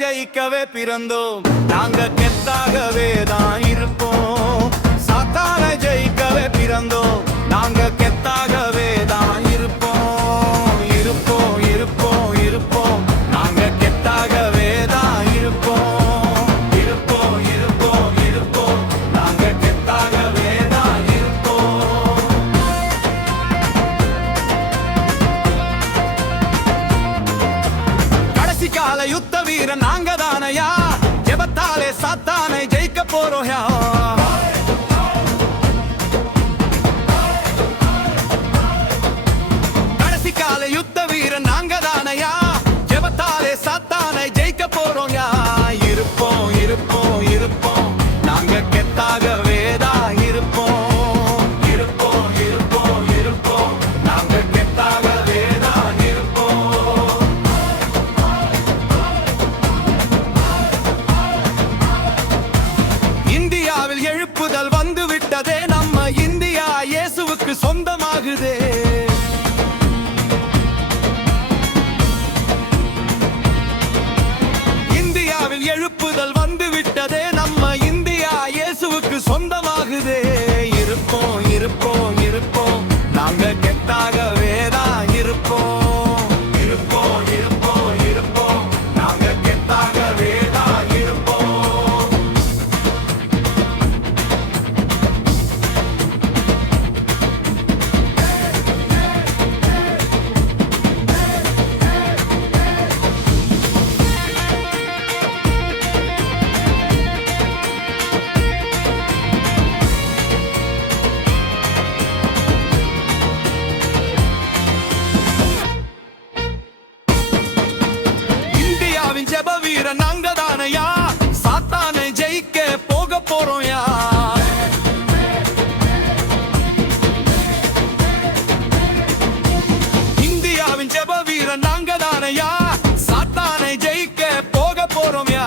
ஜெயிக்கவே பிறந்தோம். நாங்க கெத்தாகவே தான் இருப்போம். சாத்தானை ஜெயிக்கவே பிறந்தோம். நாங்க கெத்தாகவே தான் இருப்போம். இருப்போம் இருப்போம் இருப்போம். நாங்க கெத்தாகவே தான் இருப்போம். இருப்போம் இருப்போம் இருப்போம். நாங்க கெத்தாகவே தான் இருப்போம். கடைசி கால யுத்த வீரன் நாங்க தானையா. ஜெபத்தாலே சாத்தானை ஜெயிக்க போறோம்யா. கடைசி கால யுத்த வீரன் நாங்க தானையா. ஜெபத்தாலே சாத்தானை ஜெயிக்க போறோம்யா. இருப்போம் இருப்போம் இருப்போம். நாங்க கெத்தாகவே தான் இருப்போம். இருப்போம் இருப்போம் இருப்போம். நாங்க கெத்தாகவே தான் இருப்போம். இந்தியாவில் எழுப்புதல் வந்து விட்டதே. நம்ம இந்தியா இயேசுவுக்கு சொந்தமாகுதே. இந்தியாவில் எழுப்புதல் வந்து விட்டதே. நம்ம இந்தியா இயேசுவுக்கு சொந்தமாகுதே. இருப்போம் இருப்போம் இருப்போம். நாங்க கெத்தாகவே தான் இருப்போம். இருப்போம் இருப்போம் இருப்போம். நாங்க கெத்தாகவே தான் இருப்போம். இந்தியாவின் ஜெப வீரன் நாங்க தானையா. சாத்தானை ஜெயிக்க போக போறோம்யா. இந்தியாவின் ஜெப வீரன் நாங்க தானையா. சாத்தானை ஜெயிக்க போக போறோம்யா.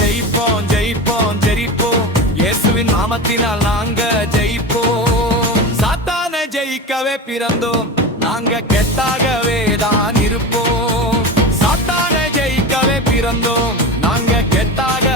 ஜெயிப்போம் ஜெயிப்போம் ஜெயிப்போம். இயேசுவின் நாமத்தினால் நாங்க ஜெயிப்போம். சாத்தானை ஜெயிக்கவே பிறந்தோம். நாங்க கெத்தாகவே தான் இருப்போம். சாத்தானை ஜெயிக்கவே பிறந்தோம். நாங்க கெத்தாக